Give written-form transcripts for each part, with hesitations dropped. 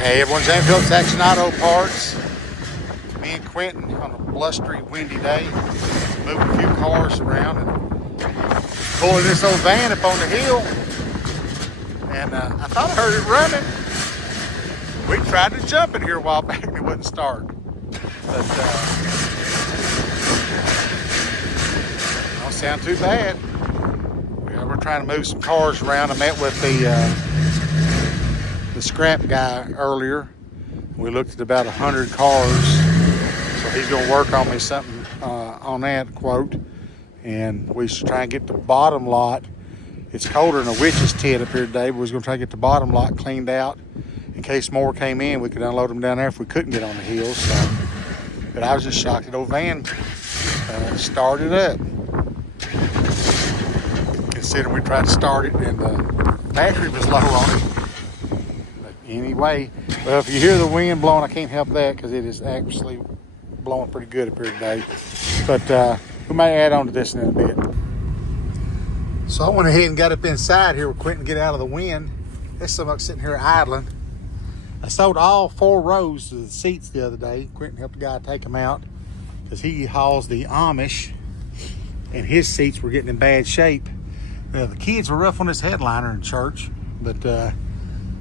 Hey everyone, James Phillips, Action Auto Parts. Me and Quentin on a blustery, windy day, moving a few cars around and pulling this old van up on the hill. And I thought I heard it running. We tried to jump in here a while back and it wouldn't start. But don't sound too bad. We're trying to move some cars around. I met with the scrap guy earlier. We looked at about 100 cars, so he's going to work on me something on that quote, and we should try and get the bottom lot. It's colder than a witch's tent up here today, but we was going to try to get the bottom lot cleaned out in case more came in. We could unload them down there if we couldn't get on the hills. So, but I was just shocked that old van started up. Considering we tried to start it and the battery was low on it. Anyway, well, if you hear the wind blowing, I can't help that because it is actually blowing pretty good up here today. But we may add on to this in a bit. So I went ahead and got up inside here with Quentin to get out of the wind. There's somebody sitting here idling. I sold all 4 rows of the seats the other day. Quentin helped the guy take them out because he hauls the Amish and his seats were getting in bad shape. The kids were rough on this headliner in church, but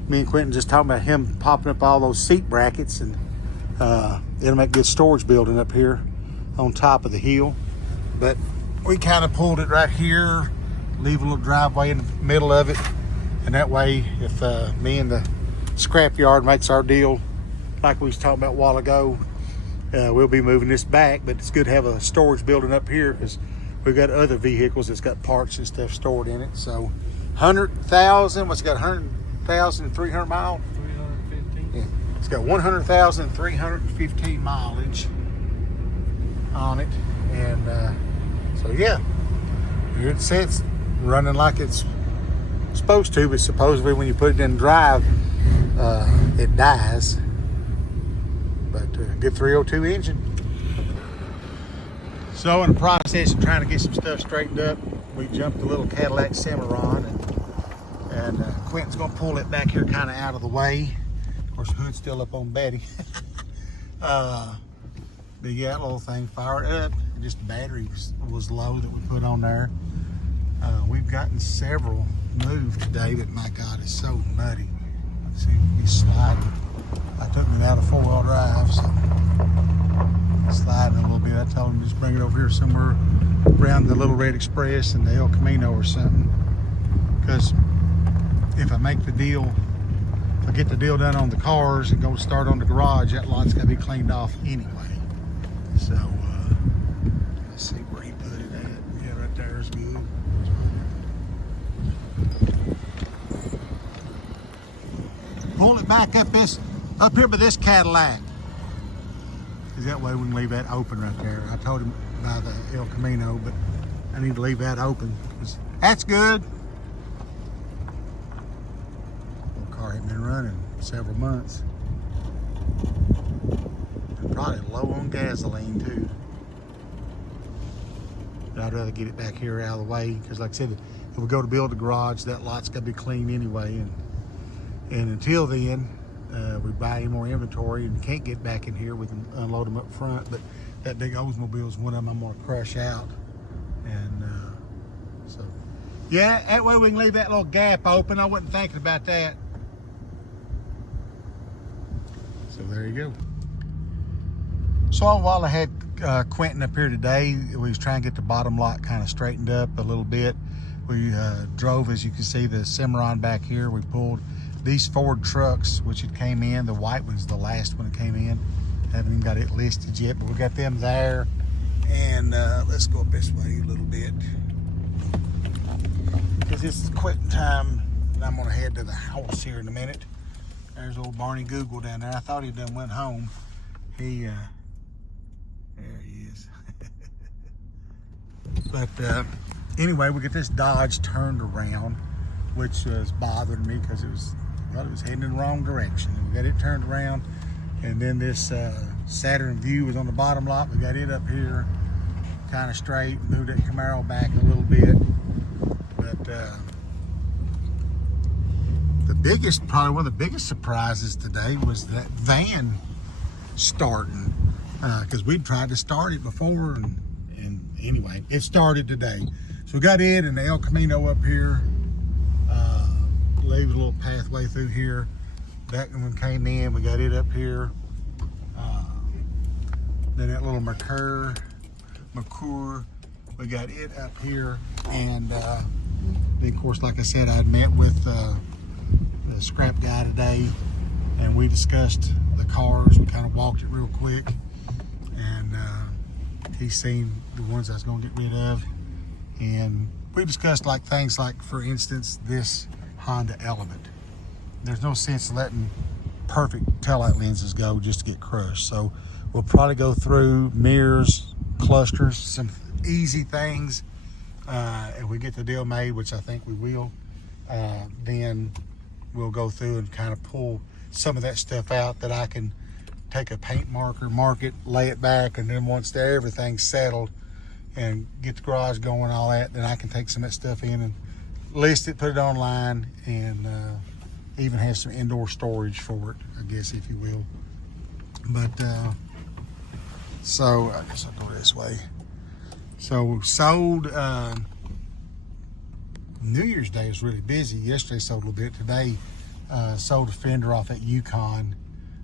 me and Quentin just talking about him popping up all those seat brackets, and it'll make good storage building up here on top of the hill. But we kind of pulled it right here, leave a little driveway in the middle of it, and that way if me and the scrapyard makes our deal like we was talking about a while ago, we'll be moving this back. But it's good to have a storage building up here because we've got other vehicles that's got parts and stuff stored in it. So 100,000, what's it got, 100,300 miles? 315. Yeah, it's got 100,315 mileage on it. And so yeah, here it sits running like it's supposed to, but supposedly when you put it in drive, it dies. But good 302 engine. So in the process of trying to get some stuff straightened up, we jumped the little Cadillac Cimarron, and Quentin's gonna pull it back here kind of out of the way. Of course, the hood's still up on Betty. But yeah, that little thing fired up. Just the battery was low that we put on there. We've gotten several moved today, but my God, it's so muddy. I see me sliding. I took it out of 4-wheel drive, so sliding a little bit. I told him just bring it over here somewhere around the Little Red Express and the El Camino or something. Because if I make the deal, if I get the deal done on the cars and go start on the garage, that lot's got to be cleaned off anyway. So let's see where he put it at. Yeah, right there is good. Pull it back up here by this Cadillac. Because that way we can leave that open right there. I told him by the El Camino, but I need to leave that open. That's good. The car hadn't been running several months. And probably low on gasoline too. But I'd rather get it back here out of the way, because like I said, if we go to build the garage, that lot's got to be cleaned anyway. And until then, we buy any more inventory and can't get back in here, we can unload them up front. But that big Oldsmobile is one of them I'm going to crush out. And so, yeah, that way we can leave that little gap open. I wasn't thinking about that. So there you go. So while I had Quentin up here today, we was trying to get the bottom lot kind of straightened up a little bit. We drove, as you can see, the Cimarron back here. We pulled these Ford trucks, which had came in. The white one's the last one that came in. Haven't even got it listed yet, but we got them there. And let's go up this way a little bit, because this is quitting time, and I'm gonna head to the house here in a minute. There's old Barney Google down there. I thought he done went home. There he is. But anyway, we get this Dodge turned around, which was bothering me because it was heading in the wrong direction. And we got it turned around, and then this Saturn View was on the bottom lot. We got it up here kind of straight, moved that Camaro back a little bit. But the probably one of the biggest surprises today was that van starting, because we'd tried to start it before, and anyway, it started today. So we got it and the El Camino up here, leaves a little pathway through here. That one came in, we got it up here. Then that little Mercure, we got it up here. And then of course, like I said, I'd met with the scrap guy today, and we discussed the cars. We kind of walked it real quick, and he's seen the ones I was gonna get rid of. And we discussed like things like, for instance, this Honda Element. There's no sense in letting perfect taillight lenses go just to get crushed. So we'll probably go through mirrors, clusters, some easy things. If we get the deal made, which I think we will, then we'll go through and kind of pull some of that stuff out that I can take a paint marker, mark it, lay it back, and then once everything's settled and get the garage going, all that, then I can take some of that stuff in and list it, put it online, and even have some indoor storage for it, I guess, if you will. But so I guess I'll go this way. So sold, New Year's Day was really busy. Yesterday sold a little bit. Today sold a fender off at Yukon,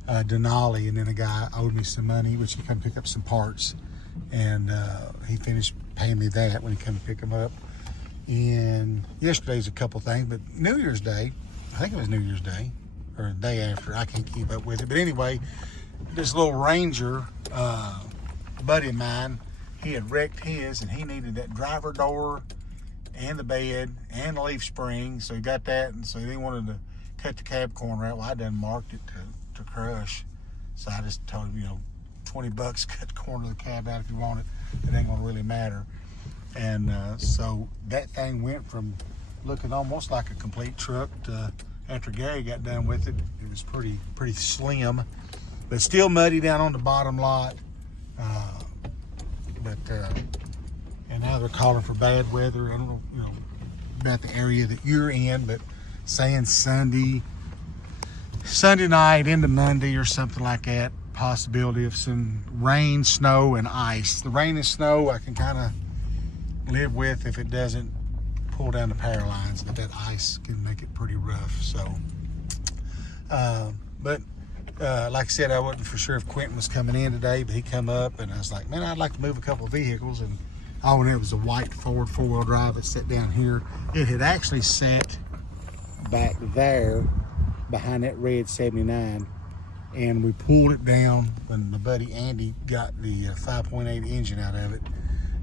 Denali, and then a guy owed me some money, which he come pick up some parts, and he finished paying me that when he come pick them up. And yesterday's a couple things, but New Year's Day, I think it was New Year's Day or the day after, I can't keep up with it. But anyway, this little Ranger buddy of mine, he had wrecked his, and he needed that driver door and the bed and the leaf spring, so he got that, and so he wanted to cut the cab corner out. Well, I done marked it to crush, so I just told him, $20, cut the corner of the cab out if you want it. It ain't gonna really matter. And so that thing went from looking almost like a complete truck to, after Gary got done with it, it was pretty slim, but still muddy down on the bottom lot. And now they're calling for bad weather. I don't know, about the area that you're in, but saying Sunday night into Monday or something like that. Possibility of some rain, snow, and ice. The rain and snow I can kind of live with if it doesn't pull down the power lines, but that ice can make it pretty rough. So, like I said, I wasn't for sure if Quentin was coming in today, but he come up, and I was like, man, I'd like to move a couple of vehicles. And all I knew it was a white Ford 4-wheel drive that sat down here. It had actually sat back there behind that red 79, and we pulled it down when my buddy Andy got the 5.8 engine out of it,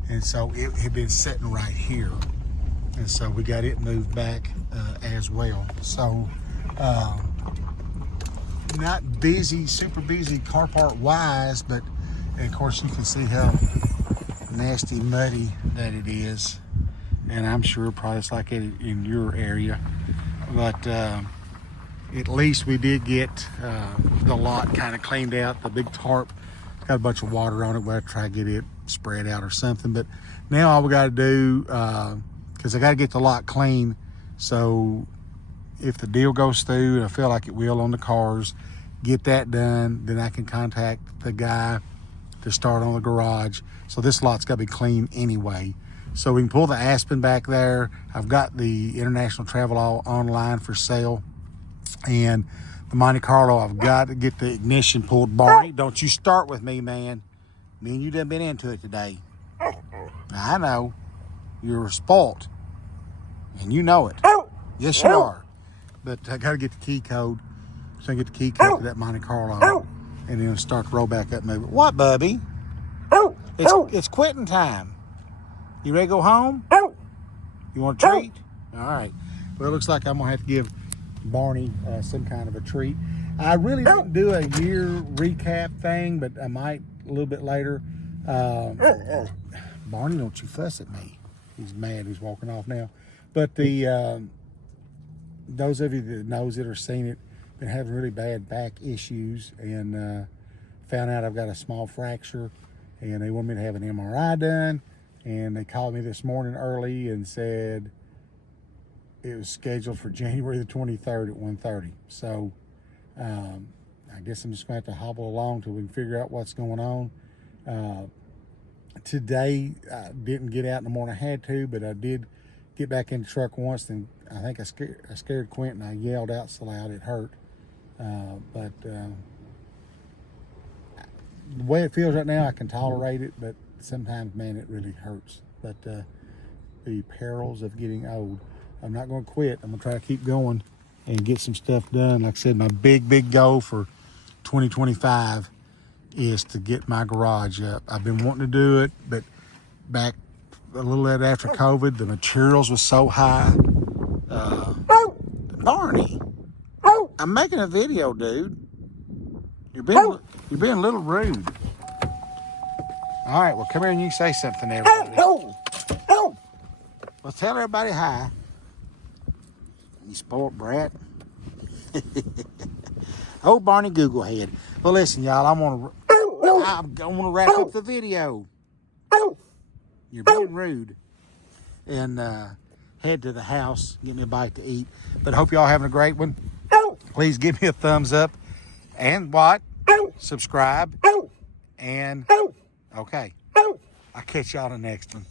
and so it had been sitting right here, and so we got it moved back as well. So not busy, super busy car part wise, but of course you can see how nasty muddy that it is, and I'm sure probably it's like it in your area, but at least we did get the lot kind of cleaned out. The big tarp got a bunch of water on it. We'll try to get it spread out or something, but now all we got to do, because I got to get the lot clean, so if the deal goes through, and I feel like it will on the cars, get that done, then I can contact the guy to start on the garage. So this lot's got to be clean anyway. So we can pull the Aspen back there. I've got the International Travel all online for sale. And the Monte Carlo, I've got to get the ignition pulled. Barney, don't you start with me, man. Me and you done been into it today. I know. You're spoilt. And you know it. Yes, you are. But I got to get the key code. So I get the key code to that Monte Carlo. And then start to roll back up and move it. What, Bubby? It's quitting time. You ready to go home? You want a treat? All right. Well, it looks like I'm going to have to give Barney some kind of a treat. I really didn't do a year recap thing, but I might a little bit later. Barney, don't you fuss at me. He's mad. He's walking off now. But the those of you that knows it or seen it, been having really bad back issues, and found out I've got a small fracture, and they want me to have an MRI done. And they called me this morning early and said, it was scheduled for January the 23rd at 1:30. So I guess I'm just going to have to hobble along till we can figure out what's going on. Today, I didn't get out in the morning. I had to, but I did get back in the truck once, and I think I scared Quentin. I yelled out so loud it hurt. But the way it feels right now, I can tolerate it, but sometimes, man, it really hurts. But the perils of getting old. I'm not going to quit. I'm going to try to keep going and get some stuff done. Like I said, my big goal for 2025 is to get my garage up. I've been wanting to do it, but back a little bit after COVID, the materials was so high. Barney, I'm making a video, dude. You're being a little rude. All right, well, come here and you say something to everybody. Well, tell everybody hi. You spoiled brat. Oh, Barney Googlehead. Well, listen, y'all, I'm gonna wrap up the video. You're being rude. And head to the house, get me a bite to eat. But I hope y'all having a great one. Please give me a thumbs up. And what? Subscribe. And okay. I'll catch y'all in the next one.